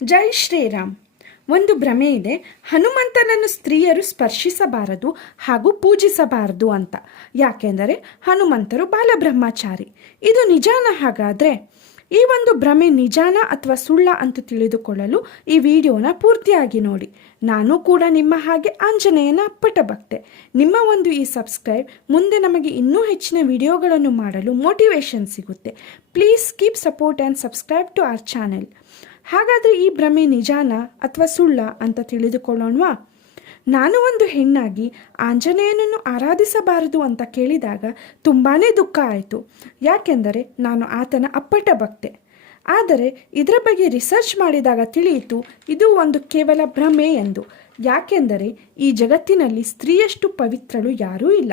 ಜೈ ಶ್ರೀರಾಮ್. ಒಂದು ಭ್ರಮೆ ಇದೆ. ಹನುಮಂತನನ್ನು ಸ್ತ್ರೀಯರು ಸ್ಪರ್ಶಿಸಬಾರದು ಹಾಗೂ ಪೂಜಿಸಬಾರದು ಅಂತ. ಯಾಕೆಂದರೆ ಹನುಮಂತರು ಬಾಲಬ್ರಹ್ಮಚಾರಿ. ಇದು ನಿಜಾನ ಹಾಗಾದರೆ ಈ ಒಂದು ಭ್ರಮೆ ನಿಜಾನ ಅಥವಾ ಸುಳ್ಳ ಅಂತ ತಿಳಿದುಕೊಳ್ಳಲು ಈ ವಿಡಿಯೋನ ಪೂರ್ತಿಯಾಗಿ ನೋಡಿ. ನಾನು ಕೂಡ ನಿಮ್ಮ ಹಾಗೆ ಆಂಜನೇಯನ ಅಪ್ಪಟ ಭಕ್ತೆ. ನಿಮ್ಮ ಒಂದು ಈ ಸಬ್ಸ್ಕ್ರೈಬ್ ಮುಂದೆ ನಮಗೆ ಇನ್ನೂ ಹೆಚ್ಚಿನ ವಿಡಿಯೋಗಳನ್ನು ಮಾಡಲು ಮೋಟಿವೇಶನ್ ಸಿಗುತ್ತೆ. Please keep support and subscribe to our channel ಹಾಗಾದರೆ ಈ ಭ್ರಮೆ ನಿಜಾನ ಅಥವಾ ಸುಳ್ಳ ಅಂತ ತಿಳಿದುಕೊಳ್ಳೋಣವಾ? ನಾನು ಒಂದು ಹೆಣ್ಣಾಗಿ ಆಂಜನೇಯನನ್ನು ಆರಾಧಿಸಬಾರದು ಅಂತ ಕೇಳಿದಾಗ ತುಂಬಾ ದುಃಖ ಆಯಿತು. ಯಾಕೆಂದರೆ ನಾನು ಆತನ ಅಪ್ಪಟ ಭಕ್ತೆ. ಆದರೆ ಇದರ ಬಗ್ಗೆ ರಿಸರ್ಚ್ ಮಾಡಿದಾಗ ತಿಳಿಯಿತು, ಇದು ಒಂದು ಕೇವಲ ಭ್ರಮೆ ಎಂದು. ಯಾಕೆಂದರೆ ಈ ಜಗತ್ತಿನಲ್ಲಿ ಸ್ತ್ರೀಯಷ್ಟು ಪವಿತ್ರಳು ಯಾರೂ ಇಲ್ಲ.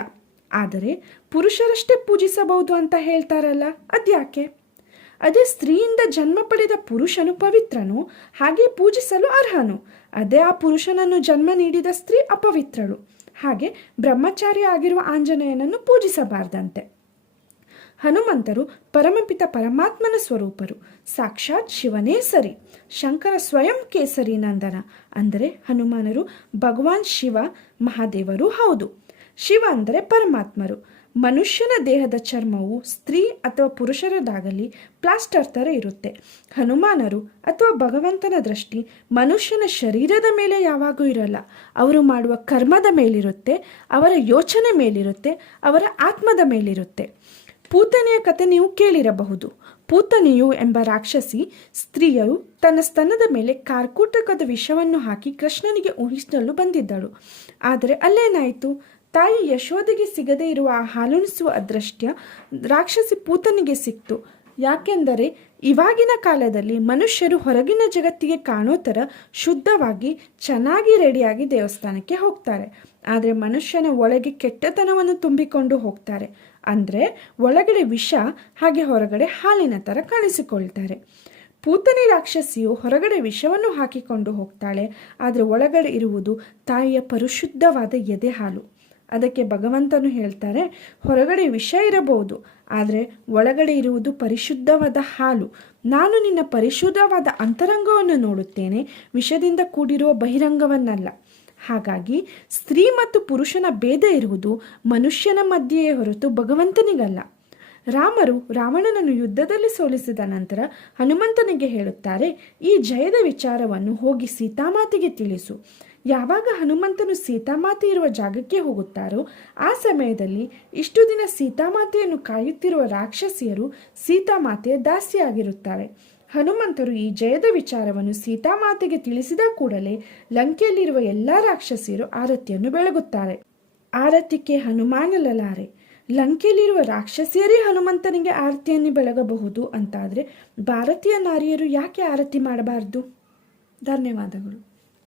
ಆದರೆ ಪುರುಷರಷ್ಟೇ ಪೂಜಿಸಬಹುದು ಅಂತ ಹೇಳ್ತಾರಲ್ಲ, ಅದ್ಯಾಕೆ? ಅದೇ ಸ್ತ್ರೀಯಿಂದ ಜನ್ಮ ಪಡೆದ ಪುರುಷನು ಪವಿತ್ರನು, ಹಾಗೆ ಪೂಜಿಸಲು ಅರ್ಹನು. ಅದೇ ಆ ಪುರುಷನನ್ನು ಜನ್ಮ ನೀಡಿದ ಸ್ತ್ರೀ ಅಪವಿತ್ರಳು. ಹಾಗೆ ಬ್ರಹ್ಮಚಾರಿ ಆಗಿರುವ ಆಂಜನೇಯನನ್ನು ಪೂಜಿಸಬಾರ್ದಂತೆ. ಹನುಮಂತರು ಪರಮಪಿತ ಪರಮಾತ್ಮನ ಸ್ವರೂಪರು. ಸಾಕ್ಷಾತ್ ಶಿವನೇ ಸರಿ. ಶಂಕರ ಸ್ವಯಂ ಕೇಸರಿ ನಂದನ. ಅಂದರೆ ಹನುಮಾನರು ಭಗವಾನ್ ಶಿವ, ಮಹಾದೇವರು ಹೌದು. ಶಿವ ಅಂದರೆ ಪರಮಾತ್ಮರು. ಮನುಷ್ಯನ ದೇಹದ ಚರ್ಮವು ಸ್ತ್ರೀ ಅಥವಾ ಪುರುಷರದಾಗಲಿ ಪ್ಲಾಸ್ಟರ್ ಥರ ಇರುತ್ತೆ. ಹನುಮಾನರು ಅಥವಾ ಭಗವಂತನ ದೃಷ್ಟಿ ಮನುಷ್ಯನ ಶರೀರದ ಮೇಲೆ ಯಾವಾಗೂ ಇರಲ್ಲ. ಅವರು ಮಾಡುವ ಕರ್ಮದ ಮೇಲಿರುತ್ತೆ, ಅವರ ಯೋಚನೆ ಮೇಲಿರುತ್ತೆ, ಅವರ ಆತ್ಮದ ಮೇಲಿರುತ್ತೆ. ಪೂತನೆಯ ಕತೆ ನೀವು ಕೇಳಿರಬಹುದು. ಪೂತನೆಯು ಎಂಬ ರಾಕ್ಷಸಿ ಸ್ತ್ರೀಯರು ತನ್ನ ಸ್ತನದ ಮೇಲೆ ಕಾರ್ಕೂಟಕದ ವಿಷವನ್ನು ಹಾಕಿ ಕೃಷ್ಣನಿಗೆ ಊಹಿಸಲು ಬಂದಿದ್ದಳು. ಆದರೆ ಅಲ್ಲೇನಾಯಿತು? ತಾಯಿ ಯಶೋದೆಗೆ ಸಿಗದೇ ಇರುವ ಆ ಹಾಲುಣಿಸುವ ಅದೃಷ್ಟ್ಯ ರಾಕ್ಷಸಿ ಪೂತನಿಗೆ ಸಿಕ್ತು. ಯಾಕೆಂದರೆ ಇವಾಗಿನ ಕಾಲದಲ್ಲಿ ಮನುಷ್ಯರು ಹೊರಗಿನ ಜಗತ್ತಿಗೆ ಕಾಣೋ ಥರ ಶುದ್ಧವಾಗಿ ಚೆನ್ನಾಗಿ ರೆಡಿಯಾಗಿ ದೇವಸ್ಥಾನಕ್ಕೆ ಹೋಗ್ತಾರೆ. ಆದರೆ ಮನುಷ್ಯನ ಒಳಗೆ ಕೆಟ್ಟತನವನ್ನು ತುಂಬಿಕೊಂಡು ಹೋಗ್ತಾರೆ. ಅಂದರೆ ಒಳಗಡೆ ವಿಷ, ಹಾಗೆ ಹೊರಗಡೆ ಹಾಲಿನ ಥರ ಕಾಣಿಸಿಕೊಳ್ತಾರೆ. ಪೂತನಿ ರಾಕ್ಷಸಿಯು ಹೊರಗಡೆ ವಿಷವನ್ನು ಹಾಕಿಕೊಂಡು ಹೋಗ್ತಾಳೆ. ಆದರೆ ಒಳಗಡೆ ಇರುವುದು ತಾಯಿಯ ಪರಿಶುದ್ಧವಾದ ಎದೆ ಹಾಲು ಅದಕ್ಕೆ ಭಗವಂತನು ಹೇಳ್ತಾರೆ, ಹೊರಗಡೆ ವಿಷ ಇರಬಹುದು, ಆದರೆ ಒಳಗಡೆ ಇರುವುದು ಪರಿಶುದ್ಧವಾದ ಹಾಲು. ನಾನು ನಿನ್ನ ಪರಿಶುದ್ಧವಾದ ಅಂತರಂಗವನ್ನು ನೋಡುತ್ತೇನೆ, ವಿಷದಿಂದ ಕೂಡಿರುವ ಬಹಿರಂಗವನ್ನಲ್ಲ. ಹಾಗಾಗಿ ಸ್ತ್ರೀ ಮತ್ತು ಪುರುಷನ ಭೇದ ಇರುವುದು ಮನುಷ್ಯನ ಮಧ್ಯೆಯೇ ಹೊರತು ಭಗವಂತನಿಗಲ್ಲ. ರಾಮರು ರಾವಣನನ್ನು ಯುದ್ಧದಲ್ಲಿ ಸೋಲಿಸಿದ ನಂತರ ಹನುಮಂತನಿಗೆ ಹೇಳುತ್ತಾರೆ, ಈ ಜಯದ ವಿಚಾರವನ್ನು ಹೋಗಿ ಸೀತಾಮಾತೆಗೆ ತಿಳಿಸು. ಯಾವಾಗ ಹನುಮಂತನು ಸೀತಾಮಾತೆ ಇರುವ ಜಾಗಕ್ಕೆ ಹೋಗುತ್ತಾರೋ ಆ ಸಮಯದಲ್ಲಿ ಇಷ್ಟು ದಿನ ಸೀತಾಮಾತೆಯನ್ನು ಕಾಯುತ್ತಿರುವ ರಾಕ್ಷಸಿಯರು ಸೀತಾಮಾತೆಯ ದಾಸಿಯಾಗಿರುತ್ತಾರೆ. ಹನುಮಂತರು ಈ ಜಯದ ವಿಚಾರವನ್ನು ಸೀತಾಮಾತೆಗೆ ತಿಳಿಸಿದ ಕೂಡಲೇ ಲಂಕೆಯಲ್ಲಿರುವ ಎಲ್ಲ ರಾಕ್ಷಸಿಯರು ಆರತಿಯನ್ನು ಬೆಳಗುತ್ತಾರೆ. ಆರತಿಗೆ ಹನುಮಾನಲಲಾರೆ ಲಂಕೆಯಲ್ಲಿರುವ ರಾಕ್ಷಸಿಯರೇ ಹನುಮಂತನಿಗೆ ಆರತಿಯನ್ನು ಬೆಳಗಬಹುದು ಅಂತಾದರೆ ಭಾರತೀಯ ನಾರಿಯರು ಯಾಕೆ ಆರತಿ ಮಾಡಬಾರದು? ಧನ್ಯವಾದಗಳು.